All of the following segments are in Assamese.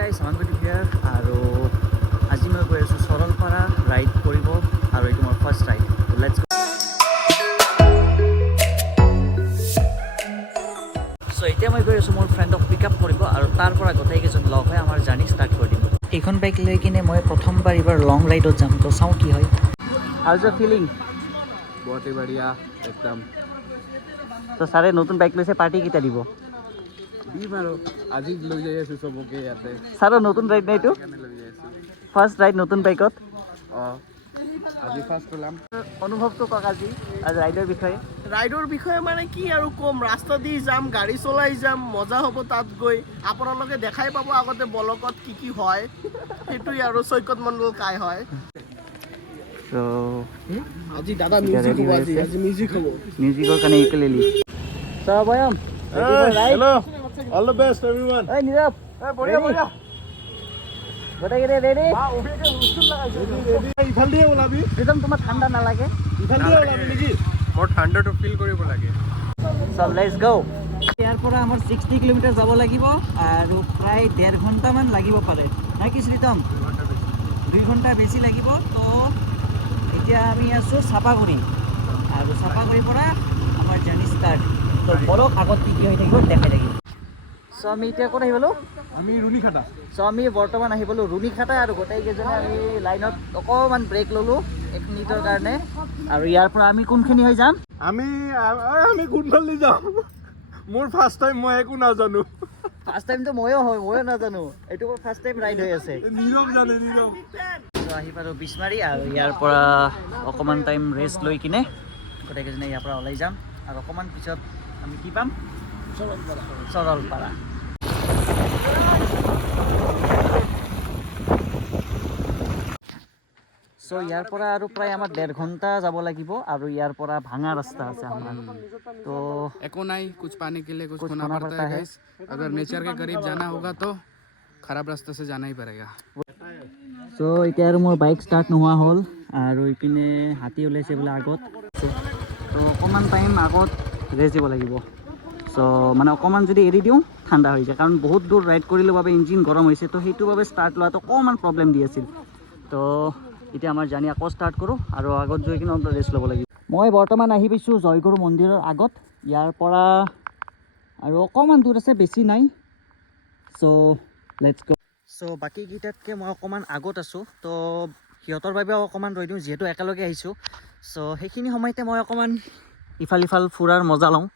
guys, Amanguti here আৰু আজি মই গৈ আছোঁ সৰলপাৰা ৰাইড কৰিব আৰু এইটো মোৰ ফাৰ্ষ্ট ৰাইড। তো লেটছ গো। সো এতিয়া মই গৈ আছোঁ মোৰ ফ্ৰেণ্ডক পিক আপ কৰিব আৰু তাৰ পৰা গোটেইকেইজন লগ হৈ আমাৰ জাৰ্নি ষ্টাৰ্ট কৰি দিম। এইখন বাইক লৈ কিনে মই প্ৰথমবাৰ এইবাৰ লং ৰাইডত যাম, তো চাওঁ কি হয়। হাউজ ইউৰ ফিলিং? बहुत ही बढ़िया एकदम। তো ছাৰে নতুন বাইক লৈছে, পাৰ্টি কেতিয়া দিব? দিম আৰু আজি লৈ যাই আছোঁ চবকে ইয়াতে। ছাৰৰ নতুন ৰাইড নাই এইটো? সেইকাৰণে লৈ যাই আছোঁ। ফাৰ্ষ্ট ৰাইড নতুন বাইকত। অঁ আজি ফাৰ্ষ্ট ওলাম। অনুভৱটো কওক আজি ৰাইডৰ বিষয়ে। ৰাইডৰ বিষয়ে মানে কি আৰু ক'ম, ৰাস্তা দি যাম, গাড়ী চলাই যাম, মজা হ'ব তাত গৈ। আপোনালোকে দেখাই পাব আগতে ব্লগত কি হয়, সেইটোৱে আৰু চৈকত মণ্ডল কাই হয়। তো আজি দাদা মিউজিক হ'ব, আজি মিউজিক হ'ব। মিউজিকৰ কাৰণে ইউকেলেলি। চ বয়াম hello' all the best everyone. এই নীৰৱ, বঢ়িয়া বঢ়িয়া। গোটেইকেইটা ৰেডি? ইফাল দিয়ে ওলাবি, প্ৰীতম তোমাৰ ঠাণ্ডা নালাগে? ইফাল দিয়ে ওলাবি নেকি? মোৰ ঠাণ্ডাটো ফিল কৰিব লাগে। চ লেটছ গো। ইয়াৰ পৰা আমাৰ 60 কিলোমিটাৰ যাব লাগিব আৰু প্ৰায় 1.5 ঘণ্টামান লাগিব পাৰে, নাই কি শ্ৰীতম? 2 ঘণ্টা বেছি লাগিব। তো এতিয়া আমি আছোঁ চাপাগুৰি আৰু চাপাগুৰিৰ পৰা আমাৰ জাৰ্নি ষ্টাৰ্ট। তো বলক আগত কি হৈ থাকিব দেখাই থাকিম। চ' আমি এতিয়া ক'ত আহি পালোঁ? আমি ৰুণিখাটা। চ' আমি বৰ্তমান আহি পালোঁ ৰুণিখাটা আৰু গোটেইকেইজনে আমি লাইনত অকণমান ব্ৰেক ল'লোঁ 1 মিনিটৰ কাৰণে। আৰু ইয়াৰ পৰা আমি কোনখিনি হৈ যাম? আমি কোনফালে যাম? মোৰ ফাৰ্ষ্ট টাইম, মই একো নাজানো। ফাৰ্ষ্ট টাইমটো ময়ো নাজানো, এইটো মোৰ ফাৰ্ষ্ট টাইম ৰাইড হৈ আছে। নীৰৱ জানে, নীৰৱ। চ' আহি পালোঁ বিছমাৰী আৰু ইয়াৰ পৰা অকণমান টাইম ৰেষ্ট লৈ কিনে গোটেইকেইজনে ইয়াৰ পৰা ওলাই যাম আৰু অকণমান পিছত আমি কি পাম? সৰলপাৰা। চ' ইয়াৰ পৰা আৰু প্ৰায় আমাৰ 1.5 ঘণ্টা যাব লাগিব আৰু ইয়াৰ পৰা ভাঙা ৰাস্তা আছে আমাৰ। তো एको नहीं, कुछ पाने के लिए कुछ कुछ खोना खोना पड़ता पड़ता है है। गाइस। अगर नेचर के करीब जाना होगा तो खराब रास्ते से जाना ही पड़ेगा। চ' এতিয়া আৰু মোৰ বাইক ষ্টাৰ্ট নোহোৱা হ'ল আৰু ইপিনে হাতী ওলাইছে বোলে আগত। তো অকণমান টাইম আগত ৰেষ্ট দিব লাগিব। চ' মানে অকণমান যদি এৰি দিওঁ ঠাণ্ডা হৈ যায়, কাৰণ বহুত দূৰ ৰাইড কৰিলোঁ বাবে ইঞ্জিন গৰম হৈছে, তো সেইটো বাবে ষ্টাৰ্ট লোৱাটো অকণমান প্ৰব্লেম দি আছিল। তো এতিয়া আমাৰ জাৰ্নি আকৌ ষ্টাৰ্ট কৰোঁ আৰু আগত গৈ কিনে অলপ ৰেষ্ট ল'ব লাগিব। মই বৰ্তমান আহি পাইছোঁ জয়গুৰু মন্দিৰৰ আগত। ইয়াৰ পৰা আৰু অকণমান দূৰ আছে, বেছি নাই। চ' লেটছ গো। চ' বাকীকেইটাতকৈ মই অকণমান আগত আছোঁ, তো সিহঁতৰ বাবেও অকণমান ৰৈ দিওঁ যিহেতু একেলগে আহিছোঁ। চ' সেইখিনি সময়তে মই অকণমান ইফাল সিফাল ফুৰাৰ মজা লওঁ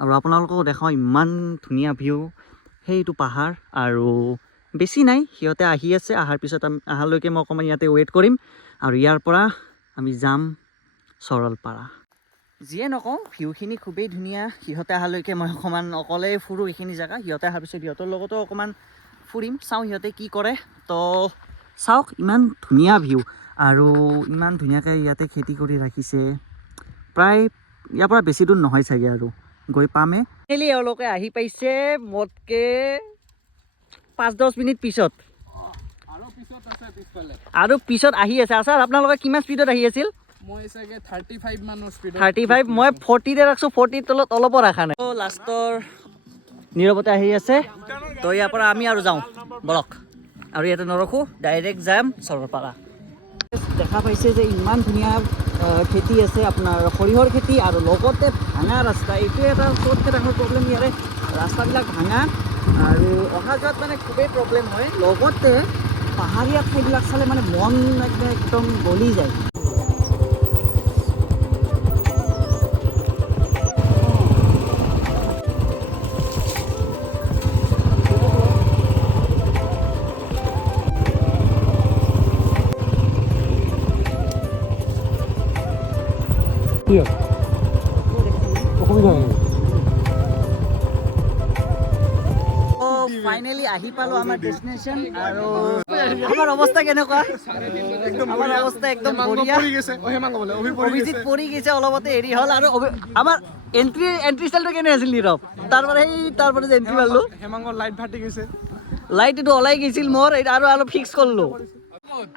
আৰু আপোনালোককো দেখাওঁ ইমান ধুনীয়া ভিউ। সেইটো পাহাৰ আৰু বেছি নাই, সিহঁতে আহি আছে, অহাৰ পিছত অহালৈকে মই অকণমান ইয়াতে ৱেইট কৰিম আৰু ইয়াৰ পৰা আমি যাম সৰলপাৰা। যিয়ে নকওঁ ভিউখিনি খুবেই ধুনীয়া। সিহঁতে অহালৈকে মই অকণমান অকলেই ফুৰোঁ এইখিনি জেগা, সিহঁতে অহাৰ পিছত সিহঁতৰ লগতো অকণমান ফুৰিম, চাওঁ সিহঁতে কি কৰে। তো চাওক ইমান ধুনীয়া ভিউ আৰু ইমান ধুনীয়াকৈ ইয়াতে খেতি কৰি ৰাখিছে। প্ৰায় ইয়াৰ পৰা বেছি দূৰ নহয় চাগে আৰু গৈ পামেই। এওঁলোকে আহি পাইছে মোতকৈ 5-10 মিনিট পিছত আৰু পিছত আহি আছে। আচ্ছা আপোনালোকে কিমান স্পীডত আহি আছিল? মই চাগে 35 মানৰ স্পীড। 35, মই 40তে ৰাখছোঁ, 40ৰ তলত অলপো ৰখা নাই। লাষ্টৰ নীৰৱতে আহি আছে। তো ইয়াৰ পৰা আমি আৰু যাওঁ বলক, আৰু ইয়াতে নৰখোঁ, ডাইৰেক্ট যাম সৰলপাৰা। দেখা পাইছে যে ইমান ধুনীয়া খেতি আছে, আপোনাৰ সৰিয়হৰ খেতি আৰু লগতে ভাঙা ৰাস্তা। এইটোৱে এটা চবতকৈ ডাঙৰ প্ৰব্লেম, ইয়াৰে ৰাস্তাবিলাক ভাঙা আৰু অহা যোৱাত মানে খুবেই প্ৰব্লেম হয়। লগতে পাহাৰীয়া ঠাইবিলাক চালে মানে মন একদম গলি যায়। ফাইনেলি আহি পালোঁ আমাৰ ডেষ্টিনেশ্যন আৰু আমাৰ অৱস্থা কেনেকুৱা? আমাৰ অৱস্থা একদম বঢ়িয়া। অভিজিত পৰি গৈছে অলপতে, হেৰি হ'ল। আৰু আমাৰ এণ্ট্ৰি ষ্টাইলটো কেনে আছিল নীৰৱ? তাৰপৰা যে এণ্ট্ৰি মাৰিলোঁ, হেমাংগৰ লাইট ফাটি গৈছে। লাইট এইটো ওলাই গৈছিল মোৰ, আৰু অলপ ফিক্স কৰিলোঁ।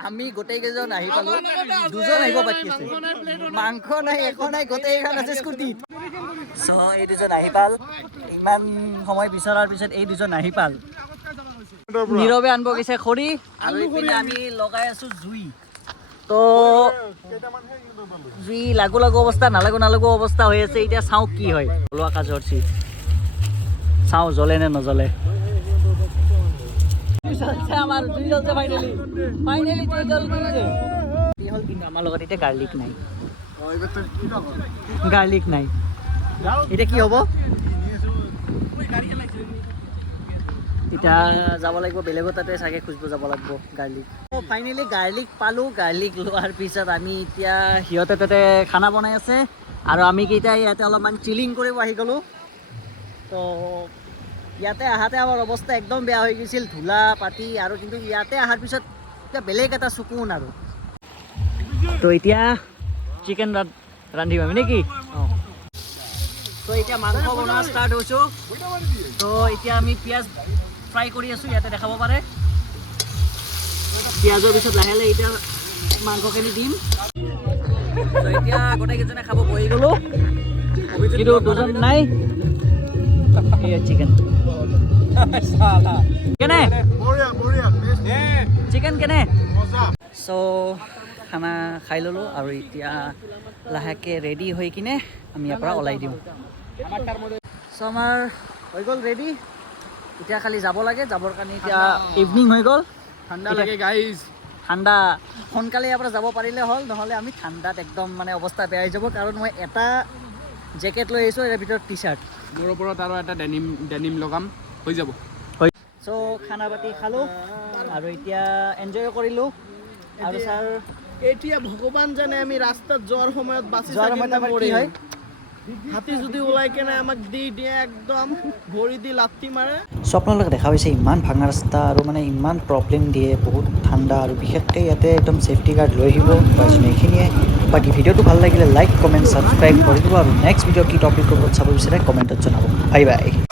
আমি গোটেইকেইজন আহি পালোঁ, 2জন আহিব বাকী আছে। মাংস নাই, একো নাই, গোটেইখন আছে স্কুটিত। চ' এই 2জন আহি পাল, ইমান সময় বিচৰাৰ পিছত এই 2জন আহি পাল। নীৰৱে আনিব গৈছে খৰি আৰু ইপিনে আমি লগাই আছো জুই তো জুই লাগু লাগু অৱস্থা নালাগু অৱস্থা হৈ আছে এতিয়া চাওঁ কি হয় লোৱা কাজৰ চাওঁ জ্বলে নে নজ্বলে আমাৰ জুই জ্বলছে ফাইনেলি জুই জ্বল গৈছে কি হ'ল কিন্তু আমাৰ লগত এতিয়া গাৰ্লিক নাই এতিয়া কি হ'ব এতিয়া যাব লাগিব বেলেগৰ তাতে চাগে খুজিব যাব লাগিব গাৰ্লিক ফাইনেলি গাৰ্লিক পালোঁ গাৰ্লিক লোৱাৰ পিছত আমি এতিয়া সিহঁতে তাতে খানা বনাই আছে আৰু আমি কেইটা ইয়াতে অলপমান চিলিং কৰিব আহি গ'লোঁ তো ইয়াতে আহাতে আমাৰ অৱস্থা একদম বেয়া হৈ গৈছিল ধূলা পাতি আৰু কিন্তু ইয়াতে অহাৰ পিছত এতিয়া বেলেগ এটা চকুন আৰু তো এতিয়া চিকেন ৰান্ধিম আমি নেকি তো এতিয়া মাংস বনোৱা ষ্টাৰ্ট হৈছোঁ তো এতিয়া আমি পিঁয়াজ ফ্ৰাই কৰি আছোঁ ইয়াতে দেখাব পাৰে পিঁয়াজৰ পিছত লাহে লাহে এতিয়া মাংসখিনি দিম তো এতিয়া গোটেইকেইজনে খাব বহি গ'লোঁ কিন্তু দুজন নাই চিকেন কেনে চিকেন কেনে চ' খানা খাই ল'লোঁ আৰু এতিয়া লাহেকৈ ৰেডি হৈ কিনে আমি ইয়াৰ পৰা ওলাই দিওঁ চ' আমাৰ হৈ গ'ল ৰেডি এতিয়া খালি যাব লাগে যাবৰ কাৰণে এতিয়া ইভিনিং হৈ গ'ল ঠাণ্ডা লাগে গাইজ ঠাণ্ডা সোনকালে ইয়াৰ পৰা যাব পাৰিলে হ'ল নহ'লে আমি ঠাণ্ডাত একদম মানে অৱস্থা বেয়া হৈ যাব কাৰণ মই এটা জেকেট লৈ আহিছোঁ ইয়াৰ ভিতৰত টি চাৰ্ট মোৰ ওপৰত আৰু এটা ডেনিম লগাম হৈ যাব চ' খানা পাতি খালোঁ আৰু এতিয়া এনজয় কৰিলোঁ আৰু ছাৰ এতিয়া ভগৱান জানে আমি ৰাস্তাত যোৱাৰ সময়ত বাচি যোৱাৰ সময়ত আমাৰ কি হয় হাতী যদি ওলাই কেনে আমাক দি দিয়ে একদম ভৰি দি লাথি মাৰে আপোনালোকে দেখা পাইছে ইমান ভাঙা ৰাস্তা আৰু মানে ইমান প্ৰব্লেম দিয়ে বহুত ঠাণ্ডা আৰু বিশেষকৈ ইয়াতে একদম ছেফটি গাৰ্ড লৈ আহিব বাছনে এইখিনিয়ে বাকী ভিডিঅ'টো ভাল লাগিলে লাইক কমেণ্ট ছাবস্ক্ৰাইব কৰি দিব আৰু নেক্সট ভিডিঅ' কি টপিকৰ ওপৰত চাব বিচাৰে কমেণ্টত জনাব বাই বাই